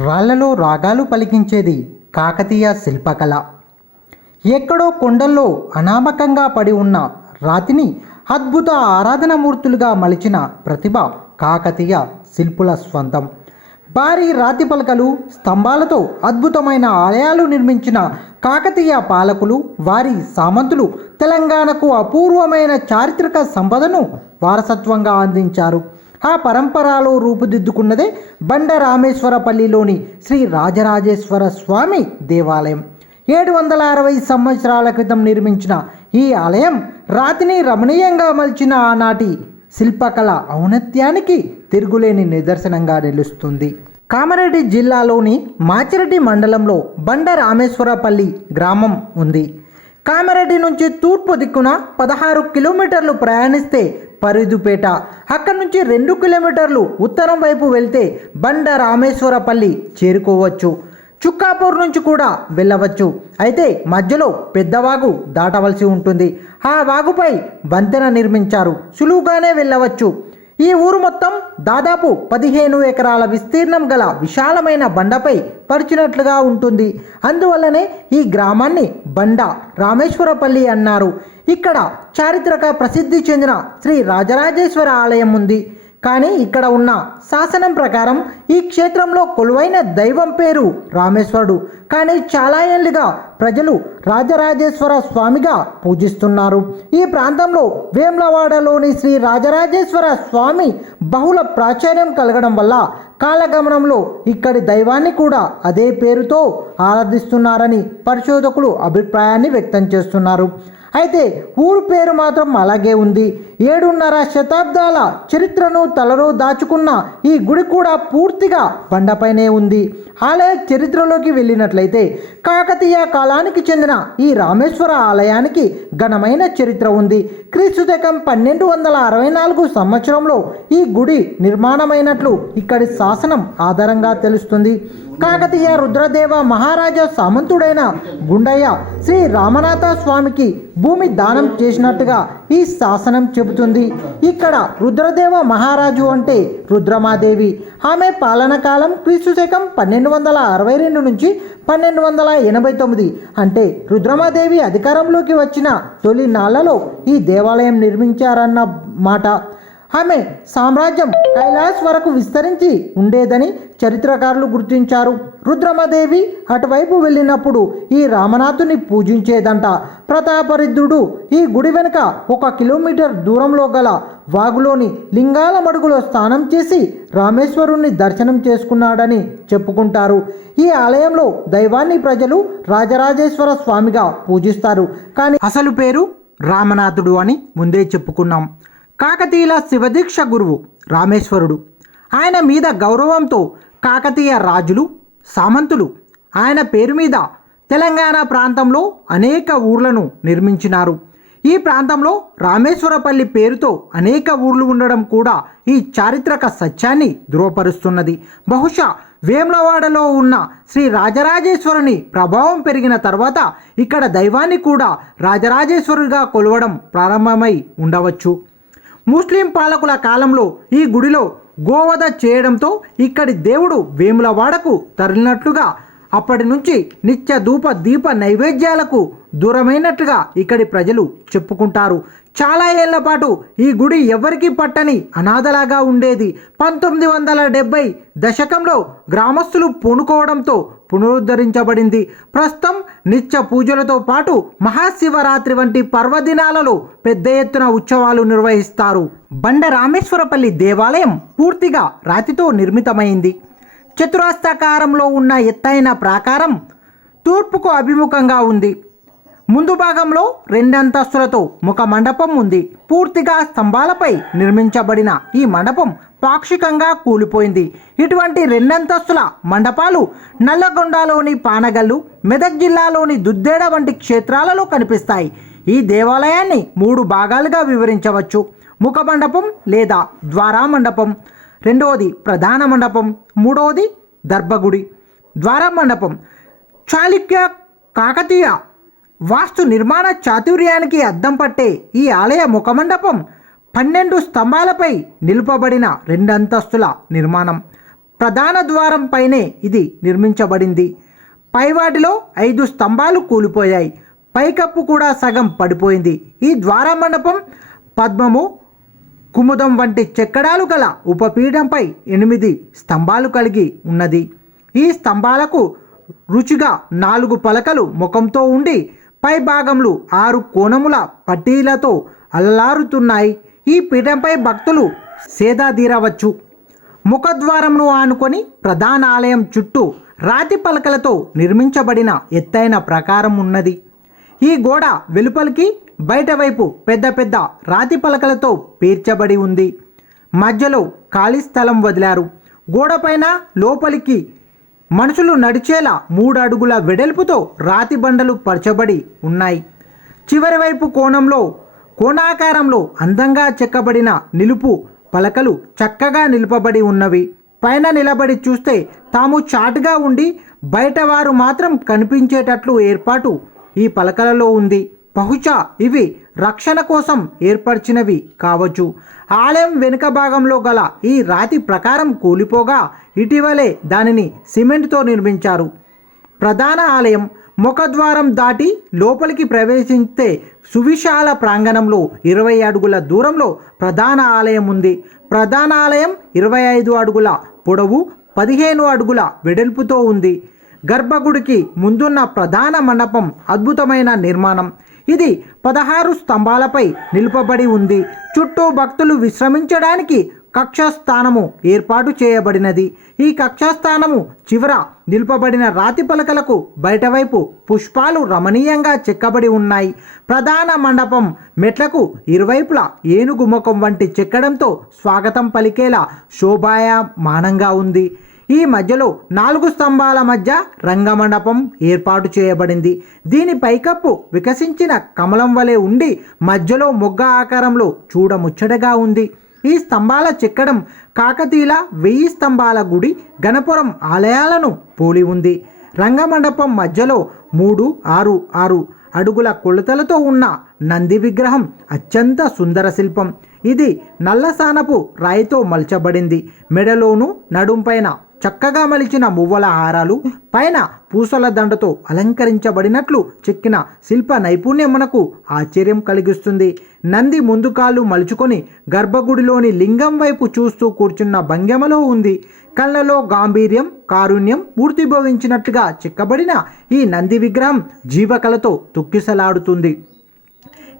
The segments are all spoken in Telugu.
రాళ్లలో రాగాలు పలికించేది కాకతీయ శిల్పకళ. ఎక్కడో కొండల్లో అనామకంగా పడి ఉన్న రాతిని అద్భుత ఆరాధనామూర్తులుగా మలిచిన ప్రతిభ కాకతీయ శిల్పుల స్వంతం. భారీ రాతి పలకలు, స్తంభాలతో అద్భుతమైన ఆలయాలు నిర్మించిన కాకతీయ పాలకులు, వారి సామంతులు తెలంగాణకు అపూర్వమైన చారిత్రక సంపదను వారసత్వంగా అందించారు. ఆ పరంపరలో రూపుదిద్దుకున్నదే బండ రామేశ్వరపల్లిలోని శ్రీ రాజరాజేశ్వర స్వామి దేవాలయం. 760 సంవత్సరాల క్రితం నిర్మించిన ఈ ఆలయం రాతిని రమణీయంగా మలిచిన ఆనాటి శిల్పకళ ఔన్నత్యానికి తిరుగులేని నిదర్శనంగా నిలుస్తుంది. కామారెడ్డి జిల్లాలోని మాచిరెడ్డి మండలంలో బండ రామేశ్వరపల్లి గ్రామం ఉంది. కామారెడ్డి నుంచి తూర్పు దిక్కున 16 కిలోమీటర్లు ప్రయాణిస్తే పరిదుపేట, అక్కడి నుంచి 2 కిలోమీటర్లు ఉత్తరం వైపు వెళ్తే బండ రామేశ్వరపల్లి చేరుకోవచ్చు. చుక్కాపూర్ నుంచి కూడా వెళ్ళవచ్చు. అయితే మధ్యలో పెద్దవాగు దాటవలసి ఉంటుంది. ఆ వాగుపై వంతెన నిర్మించారు, సులువుగానే వెళ్ళవచ్చు. ఈ ఊరు మొత్తం దాదాపు 15 ఎకరాల విస్తీర్ణం గల విశాలమైన బండపై పరిచినట్లుగా ఉంటుంది. అందువల్లనే ఈ గ్రామాన్ని బండ రామేశ్వరపల్లి అన్నారు. ఇక్కడ చారిత్రక ప్రసిద్ధి చెందిన శ్రీ రాజరాజేశ్వర ఆలయం ఉంది. కానీ ఇక్కడ ఉన్న శాసనం ప్రకారం ఈ క్షేత్రంలో కొలువైన దైవం పేరు రామేశ్వరుడు. కానీ చాలా ఏళ్ళుగా ప్రజలు రాజరాజేశ్వర స్వామిగా పూజిస్తున్నారు. ఈ ప్రాంతంలో వేములవాడలోని శ్రీ రాజరాజేశ్వర స్వామి బహుళ ప్రాచుర్యం కలగడం వల్ల కాలగమనంలో ఇక్కడి దైవాన్ని కూడా అదే పేరుతో ఆరాధిస్తున్నారని పరిశోధకులు అభిప్రాయాన్ని వ్యక్తం చేస్తున్నారు. అయితే ఊరు పేరు మాత్రం అలాగే ఉంది. 7.5 శతాబ్దాల చరిత్రను తలలో దాచుకున్న ఈ గుడి కూడా పూర్తిగా బండపైనే ఉంది. ఆలయ చరిత్రలోకి వెళ్ళినట్లయితే కాకతీయ కాలానికి చెందిన ఈ రామేశ్వర ఆలయానికి ఘనమైన చరిత్ర ఉంది. క్రీస్తు శకం 1264 సంవత్సరంలో ఈ గుడి నిర్మాణమైనట్లు ఇక్కడి శాసనం ఆధారంగా తెలుస్తుంది. కాకతీయ రుద్రదేవ మహారాజా సామంతుడైన గుండయ్య శ్రీ రామనాథ స్వామికి భూమి దానం చేసినట్టుగా ఈ శాసనం చెబుతుంది. ఇక్కడ రుద్రదేవ మహారాజు అంటే రుద్రమాదేవి. ఆమె పాలన కాలం క్రీస్తు శకం 1262 నుంచి 1289. అంటే రుద్రమాదేవి అధికారంలోకి వచ్చిన తొలి నాళ్లలో ఈ దేవాలయం నిర్మించారన్న మాట. ఆమె సామ్రాజ్యం కైలాస్ వరకు విస్తరించి ఉండేదని చరిత్రకారులు గుర్తించారు. రుద్రమదేవి అటువైపు వెళ్ళినప్పుడు ఈ రామనాథుని పూజించేదంట. ప్రతాపరుద్రుడు ఈ గుడి వెనుక 1 కిలోమీటర్ దూరంలో గల వాగులోని లింగాల మడుగులో స్నానం చేసి రామేశ్వరుణ్ణి దర్శనం చేసుకున్నాడని చెప్పుకుంటారు. ఈ ఆలయంలో దైవాన్ని ప్రజలు రాజరాజేశ్వర స్వామిగా పూజిస్తారు. కానీ అసలు పేరు రామనాథుడు అని ముందే చెప్పుకున్నాం. కాకతీయుల శివదీక్ష గురువు రామేశ్వరుడు. ఆయన మీద గౌరవంతో కాకతీయ రాజులు, సామంతులు ఆయన పేరు మీద తెలంగాణ ప్రాంతంలో అనేక ఊర్లను నిర్మించినారు. ఈ ప్రాంతంలో రామేశ్వరపల్లి పేరుతో అనేక ఊర్లు ఉండడం కూడా ఈ చారిత్రక సత్యాన్ని ధృవపరుస్తున్నది. బహుశా వేములవాడలో ఉన్న శ్రీ రాజరాజేశ్వరుని ప్రభావం పెరిగిన తర్వాత ఇక్కడ దైవాన్ని కూడా రాజరాజేశ్వరుడిగా కొలవడం ప్రారంభమై ఉండవచ్చు. ముస్లిం పాలకుల కాలంలో ఈ గుడిలో గోవధ చేయడంతో ఇక్కడి దేవుడు వేములవాడకు తరలినట్లుగా, అప్పటి నుంచి నిత్య ధూప దీప నైవేద్యాలకు దూరమైనట్లుగా ఇక్కడి ప్రజలు చెప్పుకుంటారు. చాలా ఏళ్ల పాటు ఈ గుడి ఎవరికి పట్టని అనాథలాగా ఉండేది. 1970 దశకంలో గ్రామస్తులు పూనుకోవడంతో పునరుద్ధరించబడింది. ప్రస్తుతం నిత్య పూజలతో పాటు మహాశివరాత్రి వంటి పర్వదినాలలో పెద్ద ఎత్తున ఉత్సవాలు నిర్వహిస్తారు. బండ రామేశ్వరపల్లి దేవాలయం పూర్తిగా రాతితో నిర్మితమైంది. చతురస్రాకారంలో ఉన్న ఎత్తైన ప్రాకారం తూర్పుకు అభిముఖంగా ఉంది. ముందు భాగంలో 2 అంతస్తులతో ముఖ మండపం ఉంది. పూర్తిగా స్తంభాలపై నిర్మించబడిన ఈ మండపం పాక్షికంగా కూలిపోయింది. ఇటువంటి 2 అంతస్తుల మండపాలు నల్లగొండలోని పానగల్లు, మెదక్ జిల్లాలోని దుద్దేడ వంటి క్షేత్రాలలో కనిపిస్తాయి. ఈ దేవాలయాన్ని 3 భాగాలుగా వివరించవచ్చు. ముఖ మండపం లేదా ద్వారా మండపం, రెండవది ప్రధాన మండపం, మూడవది దర్భగుడి. ద్వార మండపం చాళుక్య కాకతీయ వాస్తు నిర్మాణ చాతుర్యానికి అద్దం పట్టే ఈ ఆలయ ముఖమండపం 12 స్తంభాలపై నిలుపబడిన 2 అంతస్తుల నిర్మాణం. ప్రధాన ద్వారం పైనే ఇది నిర్మించబడింది. పైవాటిలో 5 స్తంభాలు కూలిపోయాయి. పైకప్పు కూడా సగం పడిపోయింది. ఈ ద్వార మండపం పద్మము, కుముదం వంటి చెక్కడాలు గల ఉపపీఠంపై 8 స్తంభాలు కలిగి ఉన్నది. ఈ స్తంభాలకు రుచిగా 4 పలకలు ముఖంతో ఉండి పై భాగంలో 6 కోణముల పట్టీలతో అల్లారుతున్నాయి. ఈ పీఠంపై భక్తులు సేదతీరవచ్చు. ముఖద్వారంను ఆనుకొని ప్రధాన ఆలయం చుట్టూ రాతి పలకలతో నిర్మించబడిన ఎత్తైన ప్రాకారం ఉన్నది. ఈ గోడ వెలుపలికి బయట వైపు పెద్ద పెద్ద రాతి పలకలతో పేర్చబడి ఉంది. మధ్యలో ఖాళీ స్థలం వదిలారు. గోడపైన లోపలికి మనుషులు నడిచేలా 3 అడుగుల వెడల్పుతో రాతి బండలు పరచబడి ఉన్నాయి. చివరి వైపు కోణాకారంలో అందంగా చెక్కబడిన నిలుపు పలకలు చక్కగా నిలుపబడి ఉన్నవి. పైన నిలబడి చూస్తే తాము చాటుగా ఉండి బయట వారు మాత్రం కనిపించేటట్లు ఏర్పాటు ఈ పలకలలో ఉంది. బహుశా ఇవి రక్షణ కోసం ఏర్పరిచినవి కావచ్చు. ఆలయం వెనుక భాగంలో గల ఈ రాతి ప్రకారం కూలిపోగా ఇటీవలే దానిని సిమెంట్తో నిర్మించారు. ప్రధాన ఆలయం ముఖద్వారం దాటి లోపలికి ప్రవేశిస్తే సువిశాల ప్రాంగణంలో 20 అడుగుల దూరంలో ప్రధాన ఆలయం ఉంది. ప్రధాన ఆలయం 25 అడుగుల పొడవు, 15 అడుగుల వెడల్పుతో ఉంది. గర్భగుడికి ముందున్న ప్రధాన మండపం అద్భుతమైన నిర్మాణం. ఇది 16 స్తంభాలపై నిలుపబడి ఉంది. చుట్టూ భక్తులు విశ్రమించడానికి కక్షస్థానము ఏర్పాటు చేయబడినది. ఈ కక్షస్థానము చివర నిలుపబడిన రాతి పలకలకు బయటవైపు పుష్పాలు రమణీయంగా చెక్కబడి ఉన్నాయి. ప్రధాన మండపం మెట్లకు ఇరువైపులా ఏనుగు ముఖం వంటి చెక్కడంతో స్వాగతం పలికేలా శోభాయమానంగా ఉంది. ఈ మధ్యలో 4 స్తంభాల మధ్య రంగమండపం ఏర్పాటు చేయబడింది. దీని పైకప్పు వికసించిన కమలం వలె ఉండి మధ్యలో మొగ్గ ఆకారంలో చూడముచ్చటగా ఉంది. ఈ స్తంభాల చెక్కడం కాకతీయుల 1000 స్తంభాల గుడి గణపురం ఆలయాలను పోలి ఉంది. రంగమండపం మధ్యలో 3, 6, 6 అడుగుల కొలతలతో ఉన్న నంది విగ్రహం అత్యంత సుందర శిల్పం. ఇది నల్లసానపు రాయితో మలచబడింది. మెడలోను నడుంపైన చక్కగా మలిచిన మువ్వల హారాలు, పైన పూసల దండతో అలంకరించబడినట్లు చెక్కిన శిల్ప నైపుణ్యం మనకు ఆశ్చర్యం కలిగిస్తుంది. నంది ముందు కాళ్ళు మలుచుకొని గర్భగుడిలోని లింగం వైపు చూస్తూ కూర్చున్న భంగిమలో ఉంది. కళ్ళలో గాంభీర్యం, కారుణ్యం మూర్తిభవించినట్టుగా చెక్కబడిన ఈ నంది విగ్రహం జీవకళతో తొక్కిసలాడుతుంది.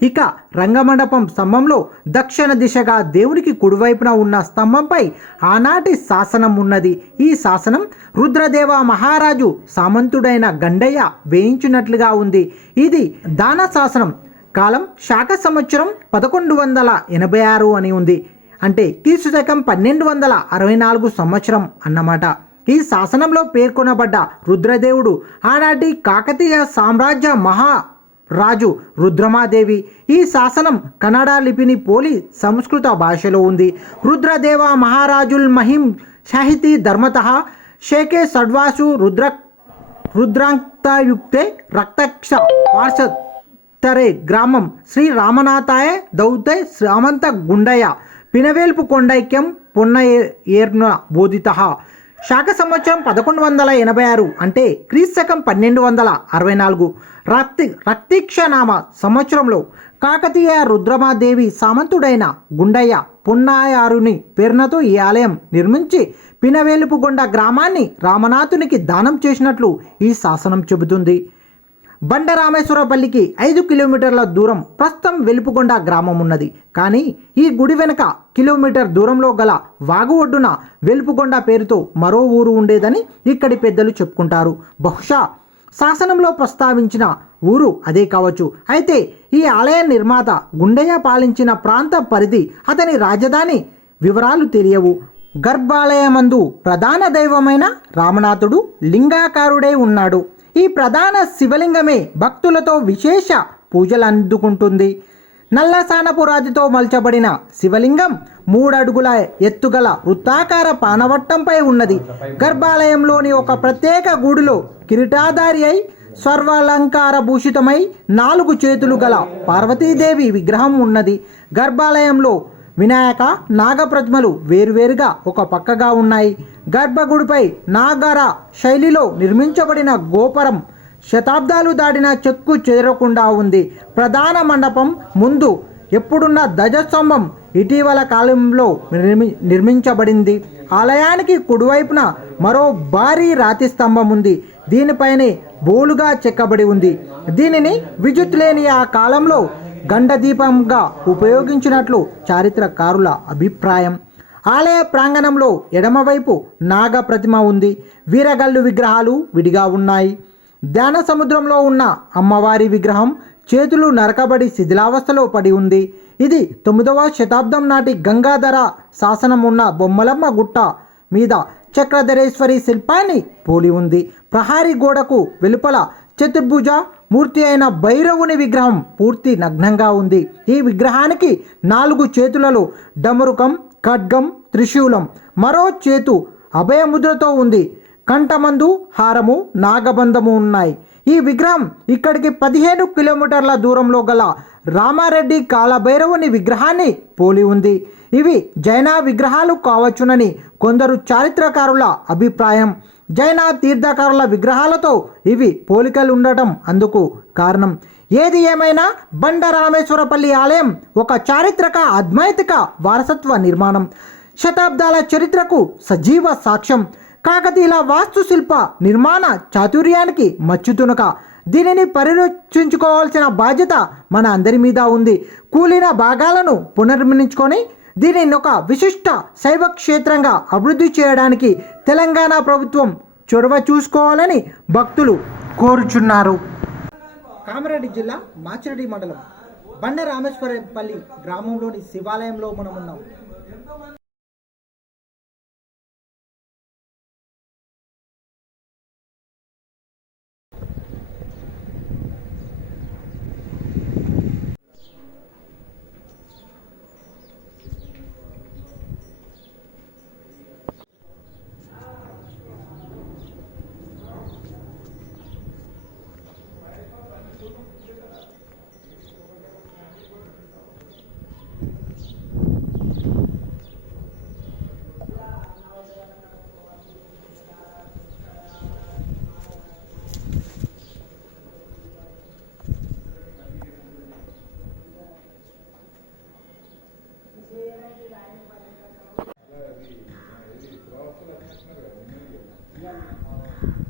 ఇక రంగమండపం స్తంభంలో దక్షిణ దిశగా దేవునికి కుడివైపున ఉన్న స్తంభంపై ఆనాటి శాసనం ఉన్నది. ఈ శాసనం రుద్రదేవ మహారాజు సామంతుడైన గండయ్య వేయించినట్లుగా ఉంది. ఇది దాన శాసనం. కాలం శాక సంవత్సరం 1186 అని ఉంది. అంటే క్రీస్తుశకం 1264 సంవత్సరం అన్నమాట. ఈ శాసనంలో పేర్కొనబడ్డ రుద్రదేవుడు ఆనాటి కాకతీయ సామ్రాజ్య రాజు రుద్రమాదేవి. ఈ శాసనం కన్నడ లిపిని పోలి సంస్కృత భాషలో ఉంది. రుద్రదేవ మహారాజుల్ మహిం సాహితీ ధర్మతః శేకే షడ్వాసు రుద్రాంక్తయుక్తే రక్తక్ష వార్షతరే గ్రామం శ్రీ రామనాథాయ దౌతే సామంత గుండయ్య పినవేల్పు కొండైక్యం పొన్నయేర్న బోధితః. శాక సంవత్సరం 1186 అంటే క్రీస్తుశకం 1264 రక్తిక్షనామ సంవత్సరంలో కాకతీయ రుద్రమాదేవి సామంతుడైన గుండయ్య పొన్నాయారుని పేరునతో ఈ ఆలయం నిర్మించి పినవేలుపుగొండ గ్రామాన్ని రామనాథునికి దానం చేసినట్లు ఈ శాసనం చెబుతుంది. బండరామేశ్వరపల్లికి 5 కిలోమీటర్ల దూరం ప్రస్తుతం వెలుపుగొండ గ్రామం ఉన్నది. కానీ ఈ గుడి వెనుక కిలోమీటర్ దూరంలో గల వాగు ఒడ్డున వెలుపుగొండ పేరుతో మరో ఊరు ఉండేదని ఇక్కడి పెద్దలు చెప్పుకుంటారు. బహుశా శాసనంలో ప్రస్తావించిన ఊరు అదే కావచ్చు. అయితే ఈ ఆలయ నిర్మాత గుండయ్య పాలించిన ప్రాంత పరిధి, అతని రాజధాని వివరాలు తెలియవు. గర్భాలయమందు ప్రధాన దైవమైన రామనాథుడు లింగాకారుడై ఉన్నాడు. ఈ ప్రధాన శివలింగమే భక్తులతో విశేష పూజలు అందుకుంటుంది. నల్లసానపు రాతితో మలచబడిన శివలింగం 3 అడుగుల ఎత్తుగల వృత్తాకార పానవట్టంపై ఉన్నది. గర్భాలయంలోని ఒక ప్రత్యేక గూడులో కిరీటాధారి అయి సర్వాలంకార భూషితమై 4 చేతులు గల పార్వతీదేవి విగ్రహం ఉన్నది. గర్భాలయంలో వినాయక నాగ ప్రతిమలు వేరువేరుగా ఒక పక్కగా ఉన్నాయి. గర్భగుడిపై నాగర శైలిలో నిర్మించబడిన గోపురం శతాబ్దాలు దాటిన చెక్కు చెదరకుండా ఉంది. ప్రధాన మండపం ముందు ఎప్పుడున్న ధ్వజస్తంభం ఇటీవల కాలంలో నిర్మించబడింది. ఆలయానికి కుడివైపున మరో భారీ రాతి స్తంభం ఉంది. దీనిపైనే బోలుగా చెక్కబడి ఉంది. దీనిని విద్యుత్ లేని ఆ కాలంలో గండదీపంగా ఉపయోగించినట్లు చారిత్రకారుల అభిప్రాయం. ఆలయ ప్రాంగణంలో ఎడమవైపు నాగ ప్రతిమ ఉంది. వీరగల్లు విగ్రహాలు విడిగా ఉన్నాయి. ధ్యాన సముద్రంలో ఉన్న అమ్మవారి విగ్రహం చేతులు నరకబడి శిథిలావస్థలో పడి ఉంది. ఇది 9వ శతాబ్దం నాటి గంగాధర శాసనం ఉన్న బొమ్మలమ్మ గుట్ట మీద చక్రధరేశ్వరి శిల్పాన్ని పోలి ఉంది. ప్రహారీ గోడకు వెలుపల చతుర్భుజ మూర్తి అయిన భైరవుని విగ్రహం పూర్తి నగ్నంగా ఉంది. ఈ విగ్రహానికి 4 చేతులలో డమరుకం, ఖడ్గం, త్రిశూలం, మరో చేతు అభయముద్రతో ఉంది. కంఠమందు హారము, నాగబంధము ఉన్నాయి. ఈ విగ్రహం ఇక్కడికి 15 కిలోమీటర్ల దూరంలో గల రామారెడ్డి కాలభైరవుని విగ్రహాన్ని పోలి ఉంది. ఇవి జైన విగ్రహాలు కావచ్చునని కొందరు చారిత్రకారుల అభిప్రాయం. జైన తీర్థకారుల విగ్రహాలతో ఇవి పోలికలు ఉండటం అందుకు కారణం. ఏది ఏమైనా బండరామేశ్వరపల్లి ఆలయం ఒక చారిత్రక ఆధ్యాత్మిక వారసత్వ నిర్మాణం, శతాబ్దాల చరిత్రకు సజీవ సాక్ష్యం. కాకతీయుల వాస్తుశిల్ప నిర్మాణ చాతుర్యానికి మచ్చుతునక. దీనిని పరిరక్షించుకోవాల్సిన బాధ్యత మన అందరి మీద ఉంది. కూలిన భాగాలను పునర్నిర్మించుకొని దీనిని ఒక విశిష్ట శైవ క్షేత్రంగా అభివృద్ధి చేయడానికి తెలంగాణ ప్రభుత్వం చొరవ చూసుకోవాలని భక్తులు కోరుచున్నారు. కామారెడ్డి జిల్లా మాచిరెడ్డి మండలం బండరామేశ్వరపల్లి గ్రామంలోని శివాలయంలో మనం ఉన్నాం. Yeah.